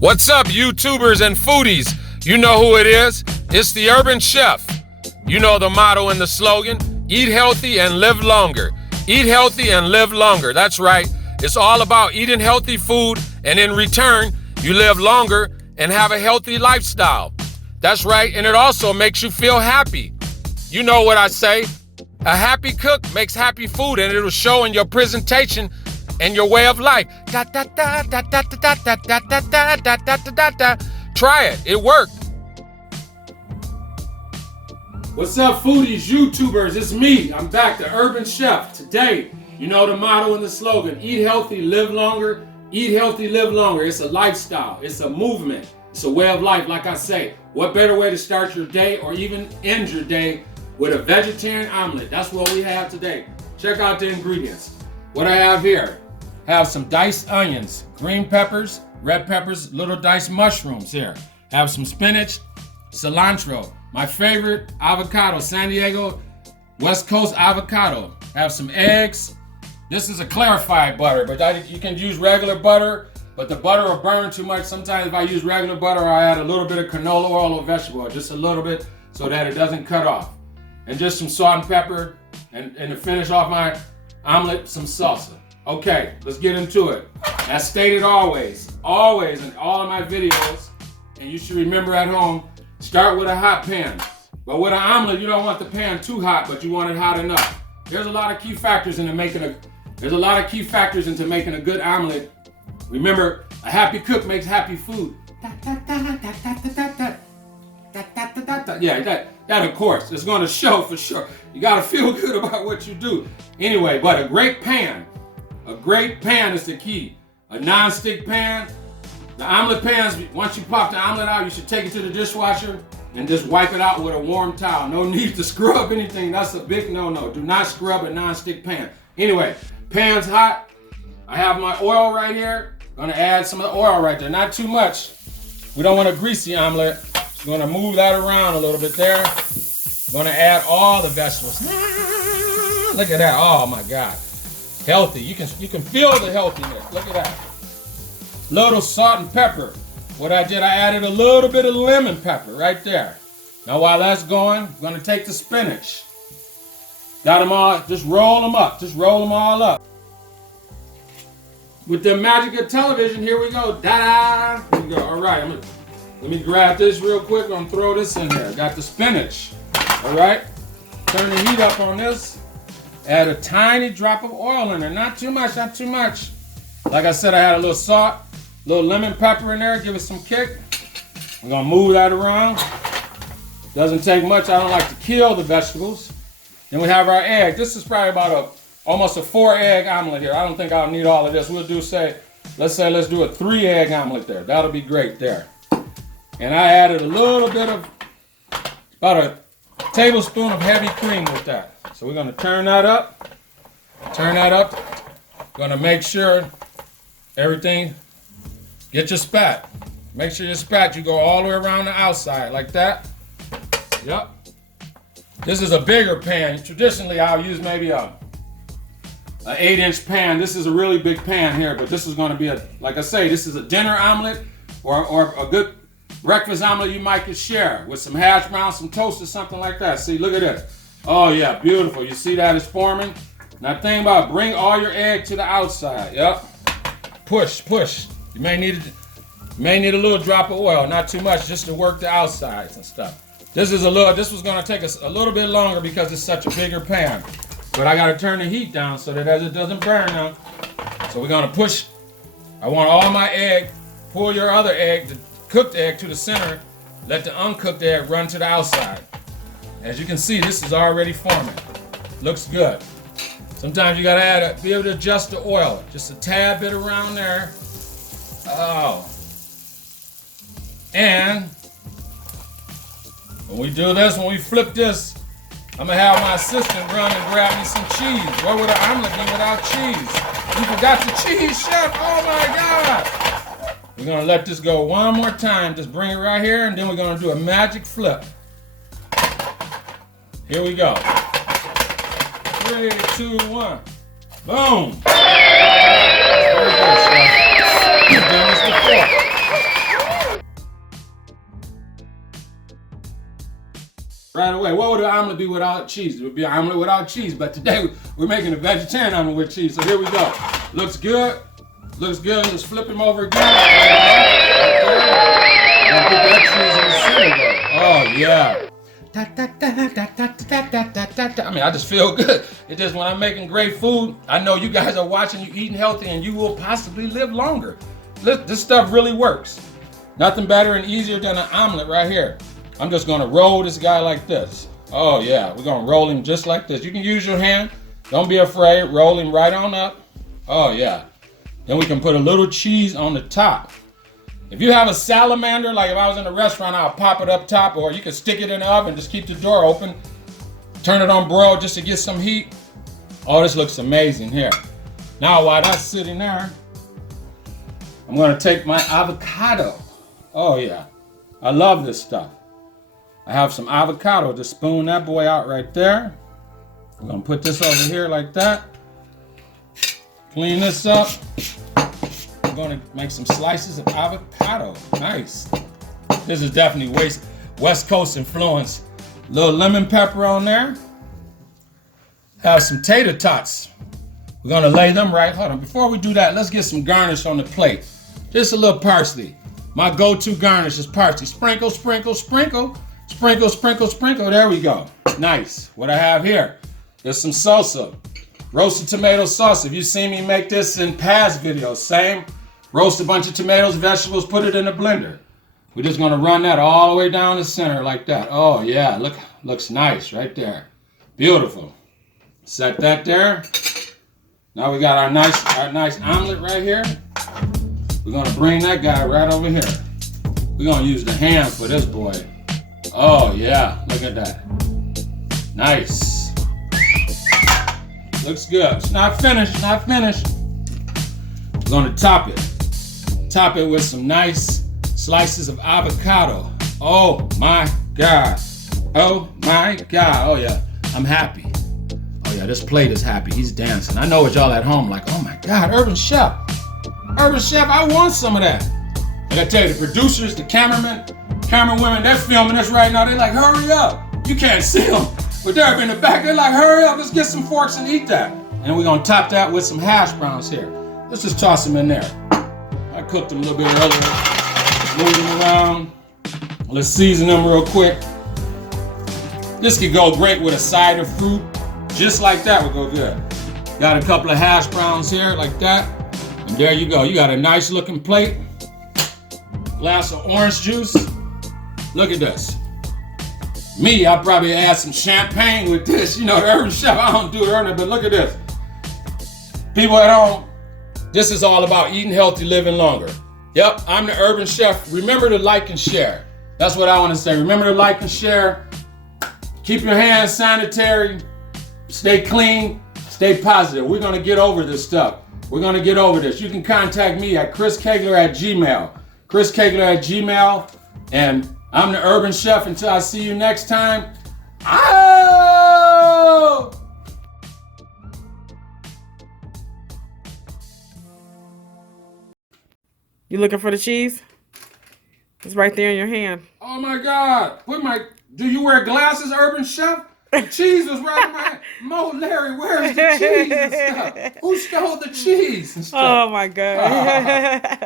What's up, YouTubers and foodies? You know who it is. It's the Urban Chef. You know the motto and the slogan, eat healthy and live longer. Eat healthy and live longer. That's right. It's all about eating healthy food, and in return, you live longer and have a healthy lifestyle. That's right, and it also makes you feel happy. You know what I say. A happy cook makes happy food, and it'll show in your presentation and your way of life. Try it. It worked. What's up, foodies, YouTubers? It's me. I'm back, the Urban Chef. Today, you know the motto and the slogan, eat healthy, live longer. Eat healthy, live longer. It's a lifestyle. It's a movement. It's a way of life, like I say. What better way to start your day or even end your day with a vegetarian omelet? That's what we have today. Check out the ingredients. What I have here. Have some diced onions, green peppers, red peppers, little diced mushrooms here. Have some spinach, cilantro, my favorite avocado, San Diego West Coast avocado. Have some eggs. This is a clarified butter, but you can use regular butter, but the butter will burn too much. Sometimes if I use regular butter, I add a little bit of canola oil or vegetable oil, just a little bit so that it doesn't cut off. And just some salt and pepper, and to finish off my omelet, some salsa. Okay, let's get into it. As stated always in all of my videos, and you should remember at home, start with a hot pan. But with an omelet, you don't want the pan too hot, but you want it hot enough. There's a lot of key factors into making a good omelet. Remember, a happy cook makes happy food. Yeah, that of course, it's gonna show for sure. You gotta feel good about what you do. Anyway, but a great pan is the key. A non-stick pan, the omelet pans, once you pop the omelet out, you should take it to the dishwasher and just wipe it out with a warm towel. No need to scrub anything. That's a big no-no. Do not scrub a non-stick pan. Anyway, pan's hot. I have my oil right here. Gonna add some of the oil right there. Not too much. We don't want a greasy omelet. Just gonna move that around a little bit there. Gonna add all the vegetables. Look at that. Oh my God. Healthy. You can feel the healthiness. Look at that. Little salt and pepper. What I did, I added a little bit of lemon pepper right there. Now while that's going, I'm gonna take the spinach. Got them all, just roll them up. Just roll them all up. With the magic of television, here we go. Da-da! Here we go. All right, let me grab this real quick. I'm gonna throw this in here. Got the spinach. All right. Turn the heat up on this. Add a tiny drop of oil in there. Not too much, not too much. Like I said, I had a little salt, a little lemon pepper in there. Give it some kick. I'm gonna move that around. Doesn't take much. I don't like to kill the vegetables. Then we have our egg. This is probably about almost a 4-egg omelet here. I don't think I'll need all of this. We'll do let's do a 3-egg omelet there. That'll be great there. And I added a little bit of, about a tablespoon of heavy cream with that. So we're gonna turn that up. Gonna make sure everything, get your spat. Make sure your spat, you go all the way around the outside like that. Yep. This is a bigger pan. Traditionally, I'll use maybe an 8-inch pan. This is a really big pan here, but this is gonna be like I say, this is a dinner omelet or a good breakfast omelet you might could share with some hash browns, some toast or something like that. See, look at this. Oh yeah, beautiful. You see that it's forming? Now think about, bring all your egg to the outside. Yep. Push. You may need a little drop of oil, not too much, just to work the outsides and stuff. This was gonna take us a little bit longer because it's such a bigger pan. But I gotta turn the heat down so that it doesn't burn now. So we're gonna push. I want all my egg, pull your other egg, the cooked egg, to the center. Let the uncooked egg run to the outside. As you can see, this is already forming. Looks good. Sometimes you gotta be able to adjust the oil. Just a tad bit around there. Oh. And when we do this, when we flip this, I'm gonna have my assistant run and grab me some cheese. What would an omelet be without cheese? You forgot the cheese, chef. Oh my God. We're gonna let this go one more time. Just bring it right here, and then we're gonna do a magic flip. Here we go. 3, 2, 1. Boom. Very good, chef. And then it's the fork. way, what would an omelet be without cheese? It would be an omelet without cheese, but today we're making a vegetarian omelet with cheese. So here we go. Looks good. Looks good. Let's flip him over again. Gonna put that cheese in the center though. Oh yeah. I mean, I just feel good. It's just when I'm making great food, I know you guys are watching, you eating healthy, and you will possibly live longer. Look, this stuff really works. Nothing better and easier than an omelet right here. I'm just gonna roll this guy like this. Oh yeah, we're gonna roll him just like this. You can use your hand. Don't be afraid. Roll him right on up. Oh yeah. Then we can put a little cheese on the top. If you have a salamander, like if I was in a restaurant, I'll pop it up top, or you can stick it in the oven, just keep the door open. Turn it on broil just to get some heat. Oh, this looks amazing here. Now while that's sitting there, I'm gonna take my avocado. Oh yeah, I love this stuff. I have some avocado, just spoon that boy out right there. I'm gonna put this over here like that. Clean this up. I'm gonna make some slices of avocado. Nice. This is definitely West Coast influence. Little lemon pepper on there. Have some tater tots. We're gonna lay them right. Hold on, before we do that, let's get some garnish on the plate. Just a little parsley. My go-to garnish is parsley. Sprinkle, sprinkle, sprinkle. Sprinkle, sprinkle, sprinkle. There we go. Nice. What I have here is some salsa. Roasted tomato sauce. If you've seen me make this in past videos, same. Roast a bunch of tomatoes, vegetables, put it in a blender. We're just gonna run that all the way down the center like that. Oh yeah, look, looks nice right there. Beautiful. Set that there. Now we got our nice omelet right here. We're gonna bring that guy right over here. We're gonna use the hand for this boy. Oh yeah, look at that. Nice. Looks good. It's not finished, not finished. We're gonna top it. Top it with some nice slices of avocado. Oh my God. Oh my God. Oh yeah, I'm happy. Oh yeah, this plate is happy. He's dancing. I know what y'all at home like, oh my God, Urban Chef. Urban Chef, I want some of that. I gotta tell you, the producers, the cameramen, women, they're filming this right now. They're like, hurry up. You can't see them, but they're in the back. They're like, hurry up, let's get some forks and eat that. And we're gonna top that with some hash browns here. Let's just toss them in there. I cooked them a little bit earlier. Move them around. Let's season them real quick. This could go great with a side of fruit. Just like that would go good. Got a couple of hash browns here like that. And there you go. You got a nice looking plate. Glass of orange juice. Look at this. Me, I'll probably add some champagne with this. You know, the Urban Chef, I don't do it earlier, but look at this. People at home, this is all about eating healthy, living longer. Yep, I'm the Urban Chef. Remember to like and share. That's what I want to say. Remember to like and share. Keep your hands sanitary. Stay clean. Stay positive. We're going to get over this stuff. We're going to get over this. You can contact me at chriskegler@gmail. chriskegler@gmail. And I'm the Urban Chef. Until I see you next time. Oh! You looking for the cheese? It's right there in your hand. Oh my God. Do you wear glasses, Urban Chef? The cheese was right in my hand. Mo, Larry, where's the cheese and stuff? Who stole the cheese and stuff? Oh my God.